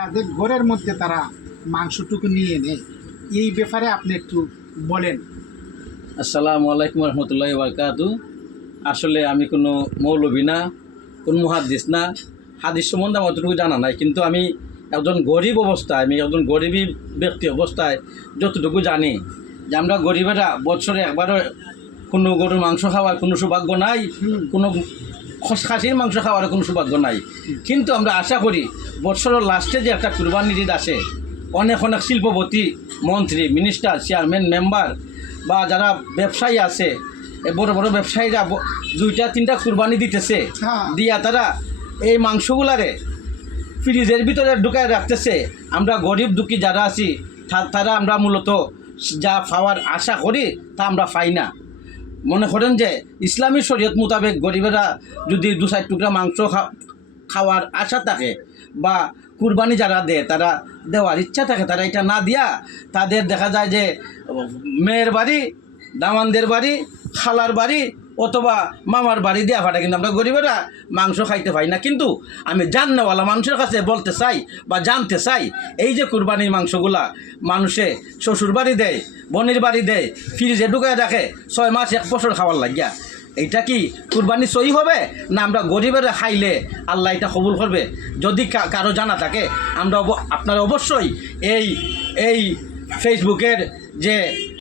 তাদের ঘরের মধ্যে তারা মাংসটুকু নিয়ে নেয়, এই ব্যাপারে আপনি একটু বলেন। আসসালামু আলাইকুম রহমতুল্লাহি বারকাতু। আসলে আমি কোনো মৌলবী না, কোনো মুহাদ্দিস না, হাদিস সম্বন্ধে আমার অতটুকু জানা নাই। কিন্তু আমি একজন গরিব অবস্থায়, আমি একজন গরিবী ব্যক্তি অবস্থায় যতটুকু জানি যে আমরা গরিবেরা বছরে একবারও কোনো গরুর মাংস খাওয়ার কোনো সৌভাগ্য নাই, কোনো খাসির মাংস খাওয়ার কোনো সৌভাগ্য নাই। কিন্তু আমরা আশা করি বছরের লাস্টে যে একটা কুরবানির ঈদ আসে, অনেক অনেক শিল্পপতি, মন্ত্রী, মিনিস্টার, চেয়ারম্যান, মেম্বার বা যারা ব্যবসায়ী আছে, বড় বড় ব্যবসায়ীরা দুইটা তিনটা কুরবানি দিতেছে, দিয়া তারা এই মাংসগুলারে ফ্রিজের ভিতরে ঢুকায় রাখতেছে। আমরা গরিব দুঃখী যারা আছি তারা আমরা মূলত যা পাওয়ার আশা করি তা আমরা পাই না। মনে করেন যে ইসলামী শরীয়ত মোতাবেক গরিবেরা যদি দু চার টুকরা মাংস খাওয়ার আশা থাকে বা কুরবানি যারা দেয় তারা দেওয়ার ইচ্ছা থাকে, তারা এটা না দিয়া তাদের দেখা যায় যে মেয়ের বাড়ি, দামানদের বাড়ি, খালার বাড়ি অথবা মামার বাড়ি দেওয়া ফাটা। কিন্তু আমরা গরিবেরা মাংস খাইতে পাই না। কিন্তু আমি জাননেওয়ালা মানুষের কাছে বলতে চাই বা জানতে চাই, এই যে কুরবানির মাংসগুলা মানুষে শ্বশুর বাড়ি দেয়, বোনের বাড়ি দেয়, ফ্রিজে ঢুকায় রাখে 6 মাস 1 বছর খাওয়ার লাগিয়া, এইটা কি কুরবানি সহি হবে না আমরা গরিবেরা খাইলে আল্লাহ এটা কবুল করবে? যদি কারো জানা থাকে আমরা আপনারা অবশ্যই এই ফেসবুকের যে